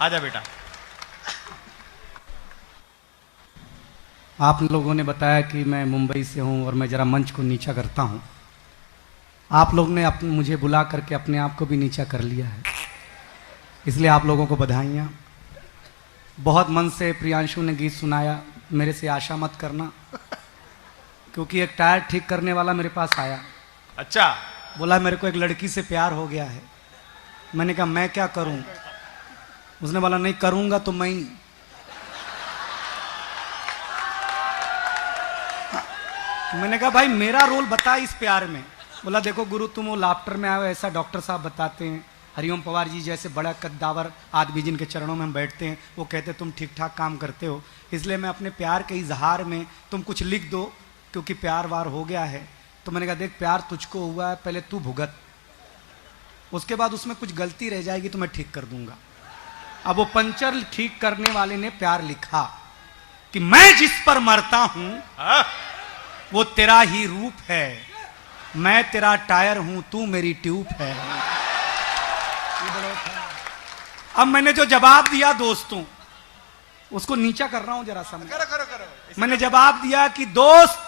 आजा बेटा। आप लोगों ने बताया कि मैं मुंबई से हूं और मैं जरा मंच को नीचा करता हूं। आप लोग ने मुझे बुला करके अपने आप को भी नीचा कर लिया है, इसलिए आप लोगों को बधाइयाँ। बहुत मन से प्रियांशु ने गीत सुनाया, मेरे से आशा मत करना, क्योंकि एक टायर ठीक करने वाला मेरे पास आया। अच्छा। बोला मेरे को एक लड़की से प्यार हो गया है। मैंने कहा मैं क्या करूं? उसने बोला नहीं करूंगा तो मैं ही। मैंने कहा भाई मेरा रोल बता इस प्यार में। बोला देखो गुरु तुम वो लाफ्टर में आए हो, ऐसा डॉक्टर साहब बताते हैं, हरिओम पवार जी जैसे बड़ा कद्दावर आदमी जिनके चरणों में हम बैठते हैं वो कहते तुम ठीक ठाक काम करते हो, इसलिए मैं अपने प्यार के इजहार में तुम कुछ लिख दो, क्योंकि प्यार वार हो गया है। तो मैंने कहा देख प्यार तुझको हुआ है, पहले तू भुगत, उसके बाद उसमें कुछ गलती रह जाएगी तो मैं ठीक कर दूंगा। अब वो पंचर ठीक करने वाले ने प्यार लिखा कि मैं जिस पर मरता हूं वो तेरा ही रूप है, मैं तेरा टायर हूं तू मेरी ट्यूब है। अब मैंने जो जवाब दिया दोस्तों, उसको नीचा कर रहा हूं जरा सा। करो। मैंने जवाब दिया कि दोस्त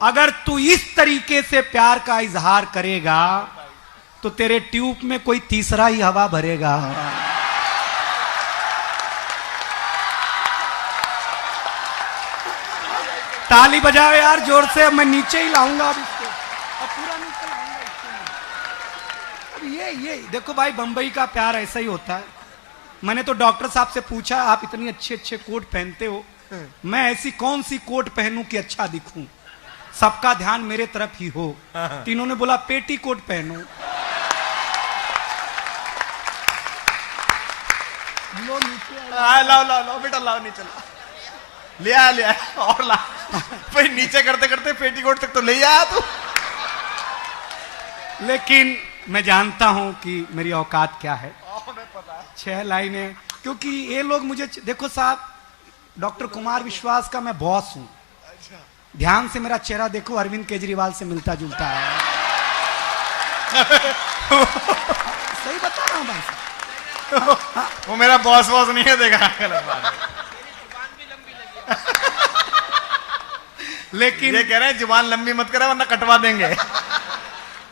अगर तू इस तरीके से प्यार का इजहार करेगा तो तेरे ट्यूब में कोई तीसरा ही हवा भरेगा। ताली बजाओ यार जोर से, अब मैं नीचे ही लाऊंगा अब इसको, अब पूरा नीचे लाऊंगा इसको। अब ये देखो भाई बंबई का प्यार ऐसा ही होता है। मैंने तो डॉक्टर साहब से पूछा आप इतनी अच्छे अच्छे कोट पहनते हो, मैं ऐसी कौन सी कोट पहनूं कि अच्छा दिखूं, सबका ध्यान मेरे तरफ ही हो। तीनों ने बोला पेटी कोट पहनो। लो नीचे लाओ लाओ लाओ बेटा, लाओ नीचे लाओ, ले आ और ला। भाई नीचे करते करते पेटीकोट तक तो ले आया तू। लेकिन मैं जानता हूं कि मेरी औकात क्या है। 6 लाइनें, क्योंकि ये लोग मुझे देखो साहब, डॉक्टर कुमार विश्वास का मैं बॉस हूं। ध्यान से मेरा चेहरा देखो, अरविंद केजरीवाल से मिलता जुलता है। सही बता रहा हूं भाई साहब। वो मेरा बॉस बॉस नहीं है, देखा गलत बात। लेकिन ये कह रहे हैं जुबान लंबी मत करा वरना कटवा देंगे।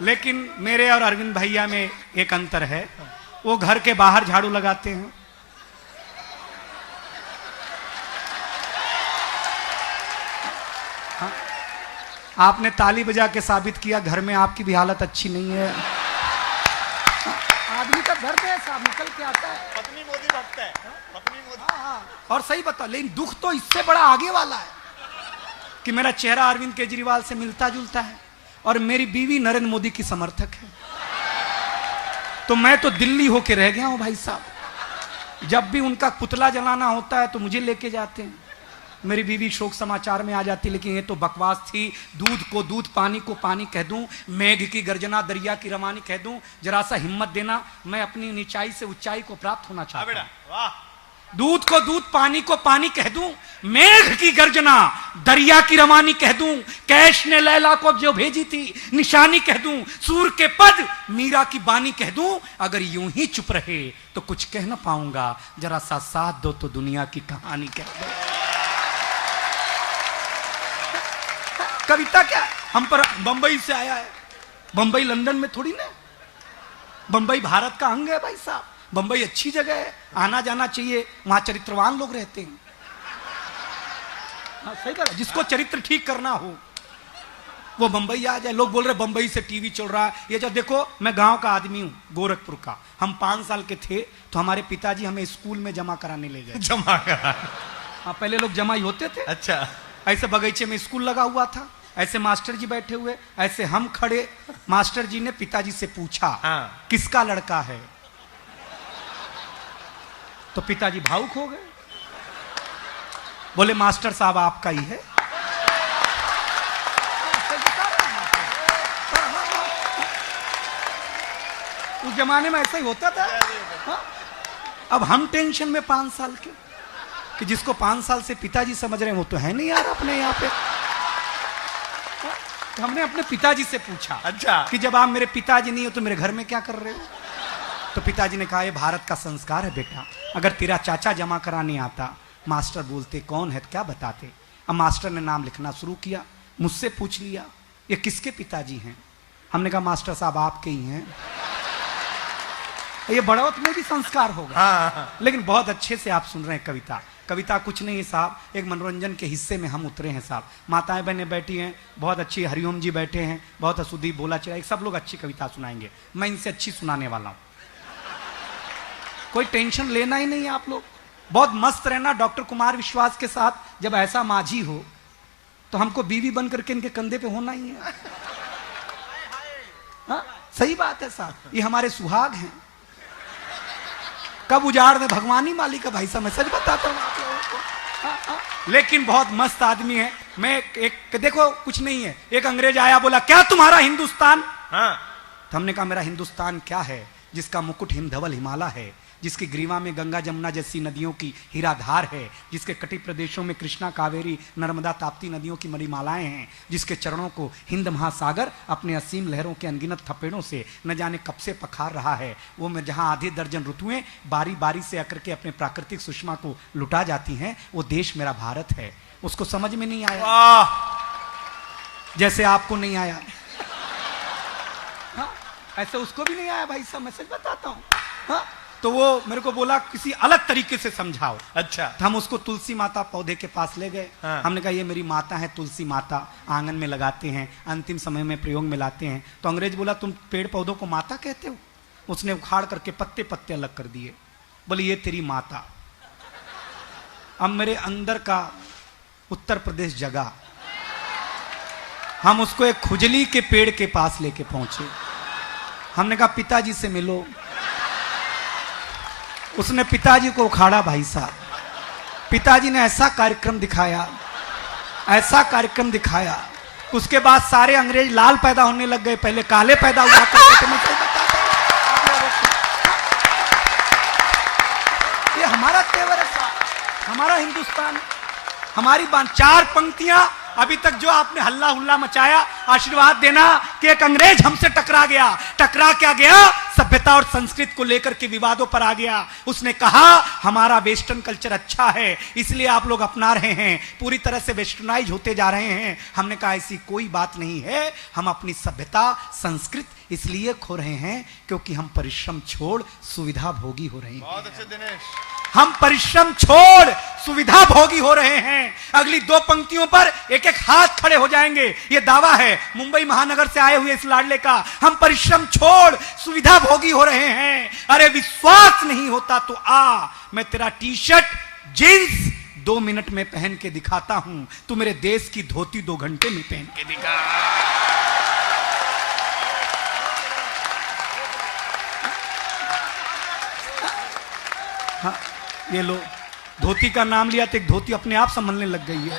लेकिन मेरे और अरविंद भैया में एक अंतर है, वो घर के बाहर झाड़ू लगाते हैं, हाँ? आपने ताली बजा के साबित किया घर में आपकी भी हालत अच्छी नहीं है। आदमी का घर में साहब निकल के आता है, पत्नी मोदी भक्त है, पत्नी मोदी। हाँ। और सही बता, लेकिन दुख तो इससे बड़ा आगे वाला है कि मेरा चेहरा अरविंद केजरीवाल से मिलता जुलता है और मेरी बीवी नरेंद्र मोदी की समर्थक है। तो मैं तो दिल्ली होके रह गया हूं भाई साहब। जब भी उनका पुतला जलाना होता है तो मुझे लेके जाते हैं, मेरी बीवी शोक समाचार में आ जाती, लेकिन ये तो बकवास थी। दूध को दूध, पानी को पानी कह दूं, मेघ की गर्जना दरिया की रवानी कह दूं, जरा सा हिम्मत देना, मैं अपनी नीचाई से ऊंचाई को प्राप्त होना चाहता हूं। वाह। दूध को दूध, पानी को पानी कह दूं, मेघ की गर्जना दरिया की रवानी कह दूं, कैश ने लैला को जो भेजी थी निशानी कह दूं, सूर के पद मीरा की बानी कह दूं, अगर यूं ही चुप रहे तो कुछ कह ना पाऊंगा, जरा सा साथ दो तो दुनिया की कहानी कह दो। कविता क्या हम पर बंबई से आया है, बंबई लंदन में थोड़ी ना, बंबई भारत का अंग है भाई साहब। बंबई अच्छी जगह है, आना जाना चाहिए, वहां चरित्रवान लोग रहते हैं। सही कहा, जिसको चरित्र ठीक करना हो वो बंबई आ जाए। लोग बोल रहे बंबई से टीवी चल रहा है, ये जब देखो मैं गांव का आदमी हूं, गोरखपुर का। हम 5 साल के थे तो हमारे पिताजी हमें स्कूल में जमा कराने ले गए। जमा करा? हाँ, पहले लोग जमा ही होते थे। अच्छा। ऐसे बगीचे में स्कूल लगा हुआ था, ऐसे मास्टर जी बैठे हुए, ऐसे हम खड़े। मास्टर जी ने पिताजी से पूछा किसका लड़का है, तो पिताजी भावुक हो गए, बोले मास्टर साहब आपका ही है। उस जमाने में ऐसा ही होता था। हाँ? अब हम टेंशन में 5 साल के, कि जिसको 5 साल से पिताजी समझ रहे हैं वो तो है नहीं यार अपने यहाँ पे। तो हमने अपने पिताजी से पूछा, अच्छा, कि जब आप मेरे पिताजी नहीं हो तो मेरे घर में क्या कर रहे हो? तो पिताजी ने कहा, ये भारत का संस्कार है बेटा, अगर तेरा चाचा जमा कराने आता, मास्टर बोलते कौन है, क्या बताते। अब मास्टर ने नाम लिखना शुरू किया, मुझसे पूछ लिया ये किसके पिताजी हैं। हमने कहा मास्टर साहब आपके ही हैं। ये बड़ौत में भी संस्कार होगा। हाँ। लेकिन बहुत अच्छे से आप सुन रहे हैं कविता। कविता कुछ नहीं है साहब, एक मनोरंजन के हिस्से में हम उतरे हैं साहब। माताएं बहनें बैठी हैं, बहुत अच्छी, हरिओम जी बैठे हैं, बहुत असुदी बोला चला, सब लोग अच्छी कविता सुनाएंगे, मैं इनसे अच्छी सुनाने वाला हूं। कोई टेंशन लेना ही नहीं है आप लोग, बहुत मस्त रहना। डॉक्टर कुमार विश्वास के साथ जब ऐसा माझी हो तो हमको बीवी बन करके इनके कंधे पे होना ही है। हाँ? सही बात है साहब, ये हमारे सुहाग हैं। कब उजाड़ दे भगवान ही मालिक है भाई साहब, मैं सच बताता हूँ आप लोगों को। हाँ, हाँ। लेकिन बहुत मस्त आदमी है। मैं एक देखो कुछ नहीं है, एक अंग्रेज आया बोला क्या तुम्हारा हिंदुस्तान। हाँ। तो हमने कहा मेरा हिंदुस्तान क्या है, जिसका मुकुट हिमधवल हिमालय है, जिसकी ग्रीवा में गंगा जमुना जैसी नदियों की हीराधार है, जिसके तटीय प्रदेशों में कृष्णा कावेरी नर्मदा ताप्ती नदियों की मणिमालाएं हैं, जिसके चरणों को हिंद महासागर अपने असीम लहरों के अनगिनत थपेड़ों से न जाने कब से पखार रहा है, वो में जहां आधे दर्जन ऋतुएं बारी बारी से आकर के अपने प्राकृतिक सुषमा को लुटा जाती हैं, वो देश मेरा भारत है। उसको समझ में नहीं आया, जैसे आपको नहीं आया। हाँ, ऐसे उसको भी नहीं आया भाई साहब, मैं सच बताता हूँ। हाँ, तो वो मेरे को बोला किसी अलग तरीके से समझाओ। अच्छा। तो हम उसको तुलसी माता पौधे के पास ले गए। हाँ। हमने कहा ये मेरी माता है तुलसी माता, आंगन में लगाते हैं, अंतिम समय में प्रयोग में लाते हैं। तो अंग्रेज बोला तुम पेड़ पौधों को माता कहते हो। उसने उखाड़ करके पत्ते पत्ते अलग कर दिए, बोले ये तेरी माता। अब मेरे अंदर का उत्तर प्रदेश जगा। हम उसको एक खुजली के पेड़ के पास लेके पहुंचे। हमने कहा पिताजी से मिलो। उसने पिताजी को उखाड़ा भाई साहब। पिताजी ने ऐसा कार्यक्रम दिखाया, ऐसा कार्यक्रम दिखाया, उसके बाद सारे अंग्रेज लाल पैदा होने लग गए, पहले काले पैदा हुआ करते थे। मैं ये हमारा तेवर है साहब, हमारा हिंदुस्तान, हमारी बात। 4 पंक्तियां अभी तक जो आपने हल्ला हुल्ला मचाया, आशीर्वाद देना कि एक अंग्रेज हमसे टकरा गया। टकरा क्या गया, सभ्यता और संस्कृत को लेकर के विवादों पर आ गया। उसने कहा हमारा वेस्टर्न कल्चर अच्छा है, इसलिए आप लोग अपना रहे हैं, पूरी तरह से वेस्टर्नाइज होते जा रहे हैं। हमने कहा ऐसी कोई बात नहीं है, हम अपनी सभ्यता संस्कृत इसलिए खो रहे हैं क्योंकि हम परिश्रम छोड़ सुविधा भोगी हो रहे हैं। बहुत अच्छे दिनेश। हम परिश्रम छोड़ सुविधा भोगी हो रहे हैं। अगली 2 पंक्तियों पर एक एक हाथ खड़े हो जाएंगे। ये दावा है मुंबई महानगर से आए हुए इस लाडले का, हम परिश्रम छोड़ सुविधा भोगी हो रहे हैं। अरे विश्वास नहीं होता तो आ, मैं तेरा टी शर्ट जींस 2 मिनट में पहन के दिखाता हूं, तू मेरे देश की धोती 2 घंटे में पहन के दिखा। हाँ, ये लो धोती का नाम लिया तो एक धोती अपने आप संभलने लग गई है।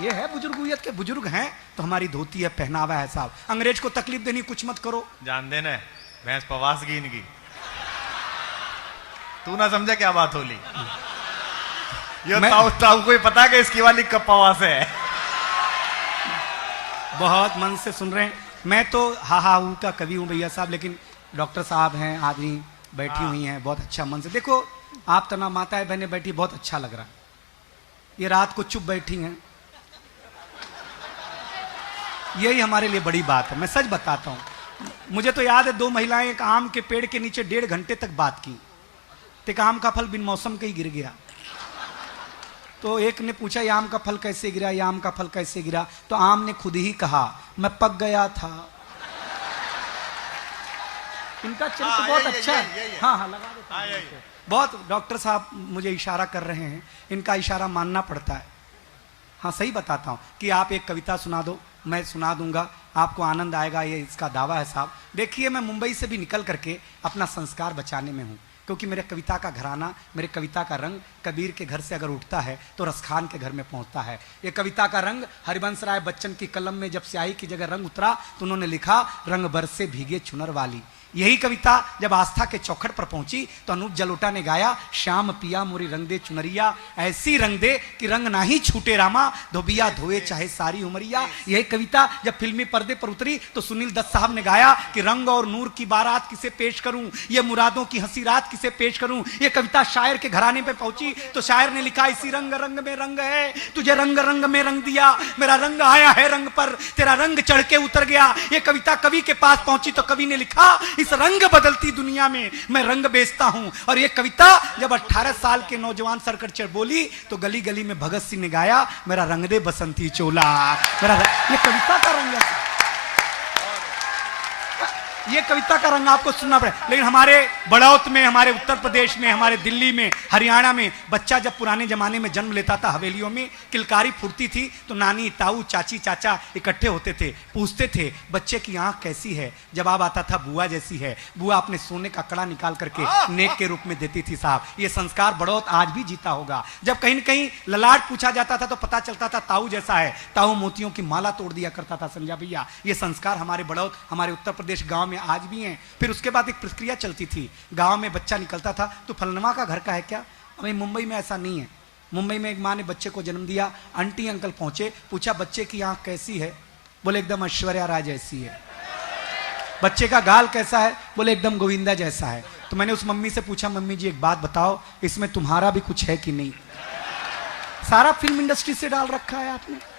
ये है बुजुर्गुयत के, बुजुर्ग हैं तो हमारी धोती है, पहनावा है साहब। अंग्रेज को तकलीफ देनी कुछ मत करो। जान देना भैंस पवास की इनकी, तू ना समझा क्या बात होली। ये ताऊ को ही पता कि इसकी वाली कब पवास है। बहुत मन से सुन रहे हैं। मैं तो हा हा हूं का कवि हूं भैया साहब, लेकिन डॉक्टर साहब हैं, आदमी बैठी हुई हैं, बहुत अच्छा मन से। देखो आप तना माताएं बहनें बैठी, बहुत अच्छा लग रहा है। ये रात को चुप बैठी हैं, यही हमारे लिए बड़ी बात है। मैं सच बताता हूं, मुझे तो याद है 2 महिलाएं एक आम के पेड़ के नीचे 1.5 घंटे तक बात की। तो एक आम का फल बिन मौसम का ही गिर गया। तो एक ने पूछा ये आम का फल कैसे गिरा, ये आम का फल कैसे गिरा। तो आम ने खुद ही कहा मैं पक गया था। इनका चरित्र बहुत अच्छा है। हाँ हाँ लगा दो। बहुत डॉक्टर साहब मुझे इशारा कर रहे हैं, इनका इशारा मानना पड़ता है। हाँ सही बताता हूँ कि आप एक कविता सुना दो, मैं सुना दूंगा, आपको आनंद आएगा, ये इसका दावा है साहब। देखिए मैं मुंबई से भी निकल करके अपना संस्कार बचाने में हूँ, क्योंकि मेरे कविता का घराना, मेरे कविता का रंग कबीर के घर से अगर उठता है तो रसखान के घर में पहुंचता है। ये कविता का रंग हरिवंश राय बच्चन की कलम में जब स्याही की जगह रंग उतरा तो उन्होंने लिखा रंग बरसे भीगे चुनर वाली। यही कविता जब आस्था के चौखट पर पहुंची तो अनूप जलोटा ने गाया, श्याम पिया मोरी रंग दे चुनरिया, ऐसी रंग दे कि रंग ना ही छूटे रामा, धोबिया धोए चाहे सारी उमरिया। यही कविता जब फिल्मी पर्दे पर उतरी तो सुनील दत्त साहब ने गाया कि रंग और नूर की बारात किसे पेश करूं, ये मुरादों की हंसी रात किसे पेश करूं। ये कविता शायर के घराने पे पहुंची तो शायर ने लिखा, इसी रंग रंग में रंग है, तुझे रंग रंग में रंग दिया, मेरा रंग आया है रंग पर, तेरा रंग चढ़ के उतर गया। ये कविता कवि के पास पहुंची तो कवि ने लिखा, इस रंग बदलती दुनिया में मैं रंग बेचता हूं। और ये कविता जब 18 साल के नौजवान सरकट बोली तो गली गली में भगत सिंह ने गाया, मेरा रंग दे बसंती चोला, ये कविता का रंग है। ये कविता का रंग आपको सुनना पड़ेगा। लेकिन हमारे बड़ौत में, हमारे उत्तर प्रदेश में, हमारे दिल्ली में, हरियाणा में बच्चा जब पुराने जमाने में जन्म लेता था, हवेलियों में किलकारी फूटती थी तो नानी, ताऊ, चाची, चाचा इकट्ठे होते थे, पूछते थे बच्चे की आंख कैसी है। जवाब आता था बुआ जैसी है। बुआ अपने सोने का कड़ा निकाल करके नेक के रूप में देती थी। साहब, ये संस्कार बड़ौत आज भी जीता होगा। जब कहीं न कहीं ललाट पूछा जाता था तो पता चलता था ताऊ जैसा है, ताऊ मोतियों की माला तोड़ दिया करता था। संजय भैया, ये संस्कार हमारे बड़ौत, हमारे उत्तर प्रदेश गांव में आज भी हैं। फिर उसके बाद एक प्रक्रिया चलती थी, गांव में बच्चा निकलता था तो फलनवा का घर का है क्या। अभी मुंबई में ऐसा नहीं है। मुंबई में एक माँ ने बच्चे को जन्म दिया, आंटी अंकल पहुंचे, पूछा बच्चे की आंख कैसी है, बोले एकदम ऐश्वर्या राय जैसी है। बच्चे का गाल कैसा है, बोले एकदम गोविंदा जैसा है। तो मैंने उस मम्मी से पूछा, मम्मी जी एक बात बताओ, इसमें तुम्हारा भी कुछ है कि नहीं। सारा फिल्म इंडस्ट्री से डाल रखा है आपने।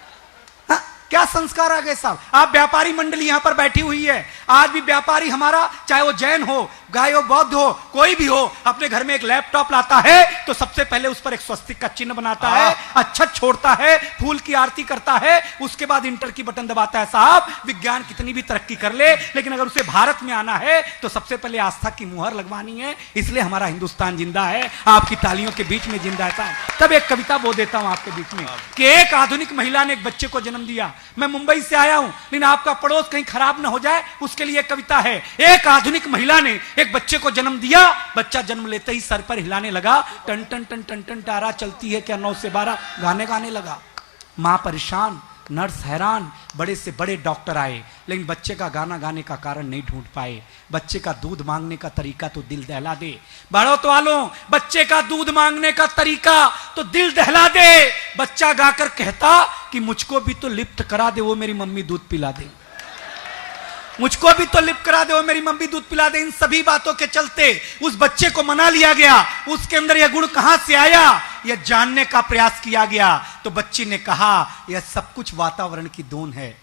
क्या संस्कार आ गए साहब। आप व्यापारी मंडली यहां पर बैठी हुई है, आज भी व्यापारी हमारा, चाहे वो जैन हो, गाय हो, बौद्ध हो, कोई भी हो, अपने घर में एक लैपटॉप लाता है तो सबसे पहले उस पर एक स्वस्तिक का चिन्ह बनाता है, अक्षत छोड़ता है, फूल की आरती करता है, उसके बाद इंटर की बटन दबाता है। साहब, विज्ञान कितनी भी तरक्की कर ले, लेकिन अगर उसे भारत में आना है तो सबसे पहले आस्था की मुहर लगवानी है। इसलिए हमारा हिंदुस्तान जिंदा है, आपकी तालियों के बीच में जिंदा है साहब। तब एक कविता बोल देता हूं आपके बीच में कि एक आधुनिक महिला ने एक बच्चे को जन्म दिया। मैं मुंबई से आया हूं, लेकिन आपका पड़ोस कहीं खराब ना हो जाए उसके लिए कविता है। एक आधुनिक महिला ने एक बच्चे को जन्म दिया, बच्चा जन्म लेते ही सर पर हिलाने लगा, टन टन टन टन टन तारा चलती है क्या 9 से 12 गाने गाने लगा। मां परेशान, नर्स हैरान, बड़े से बड़े डॉक्टर आए, लेकिन बच्चे का गाना गाने का कारण नहीं ढूंढ पाए। बच्चे का दूध मांगने का तरीका तो दिल दहला दे। बड़ौत वालों, बच्चे का दूध मांगने का तरीका तो दिल दहला दे। बच्चा गाकर कहता कि मुझको भी तो लिफ्ट करा दे, वो मेरी मम्मी दूध पिला दे, मुझको भी तो लिफ्ट करा दे, वो मेरी मम्मी दूध पिला दे। इन सभी बातों के चलते उस बच्चे को मना लिया गया। उसके अंदर यह गुण कहां से आया, यह जानने का प्रयास किया गया। तो बच्ची ने कहा यह सब कुछ वातावरण की देन है।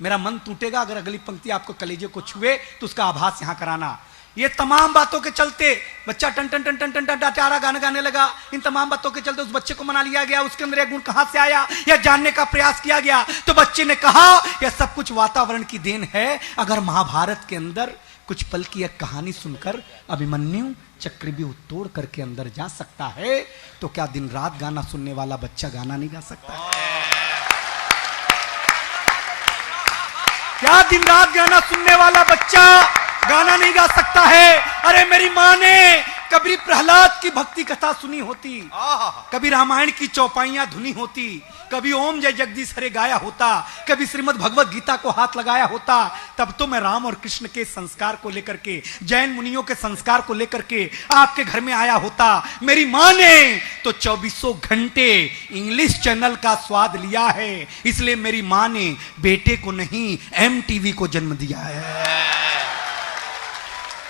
मेरा मन टूटेगा अगर अगली पंक्ति आपको कलेजे को छुए तो उसका आभास यहां कराना। ये तमाम बातों के चलते बच्चा टन टन टन टन टन टन टारा गाना गाने लगा। इन तमाम बातों के चलते उस बच्चे को मना लिया गया। उसके अंदर यह गुण कहां से आया, यह जानने का प्रयास किया गया। तो बच्चे ने कहा यह सब कुछ वातावरण की देन है। अगर महाभारत के अंदर कुछ पल की एक कहानी सुनकर अभिमन्यु चक्रव्यूह तोड़ करके अंदर जा सकता है, तो क्या दिन रात गाना सुनने वाला बच्चा गाना नहीं गा सकता? क्या दिन रात गाना सुनने वाला बच्चा गाना नहीं गा सकता है? अरे मेरी माँ ने कभी प्रहलाद की भक्ति कथा सुनी होती, कभी रामायण की चौपाइयां धुनी होती, कभी ओम जय जगदीश हरे गाया होता, कभी श्रीमद् भगवत गीता को हाथ लगाया होता, तब तो मैं राम और कृष्ण के संस्कार को लेकर के, जैन मुनियों के संस्कार को लेकर के आपके घर में आया होता। मेरी माँ ने तो 24 घंटे इंग्लिश चैनल का स्वाद लिया है, इसलिए मेरी माँ ने बेटे को नहीं MTV को जन्म दिया है।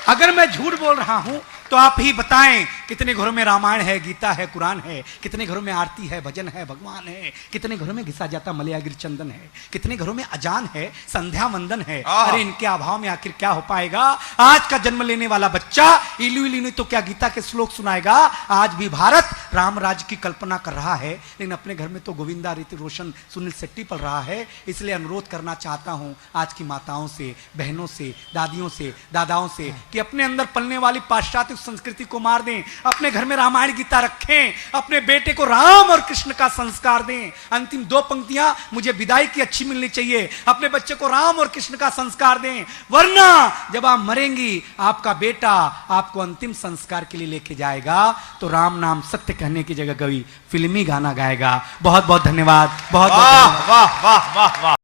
अगर मैं झूठ बोल रहा हूं तो आप ही बताएं, कितने घरों में रामायण है, गीता है, कुरान है, कितने घरों में आरती है, भजन है, भगवान है, कितने घरों में घिसा जाता मलयागिर चंदन है, कितने घरों में अजान है, संध्या वंदन है। अरे इनके अभाव में आखिर क्या हो पाएगा? आज का जन्म लेने वाला बच्चा इलू इलू नहीं तो क्या गीता के श्लोक सुनाएगा? आज भी भारत राम राज्य की कल्पना कर रहा है, लेकिन अपने घर में तो गोविंदा, ऋतिक रोशन, सुनील शेट्टी पल रहा है। इसलिए अनुरोध करना चाहता हूं आज की माताओं से, बहनों से, दादियों से, दादाओं से कि अपने अंदर पलने वाली पाश्चात्य संस्कृति को मार दें, अपने घर में रामायण गीता रखें, अपने बेटे को राम और कृष्ण का संस्कार दें। अंतिम 2 पंक्तियां मुझे विदाई की अच्छी मिलनी चाहिए। अपने बच्चे को राम और कृष्ण का संस्कार दें, वरना जब आप मरेंगी आपका बेटा आपको अंतिम संस्कार के लिए लेके जाएगा तो राम नाम सत्य कहने की जगह कवि फिल्मी गाना गाएगा। बहुत बहुत धन्यवाद। बहुत बहुत वाह वाह वाह वाह वाह।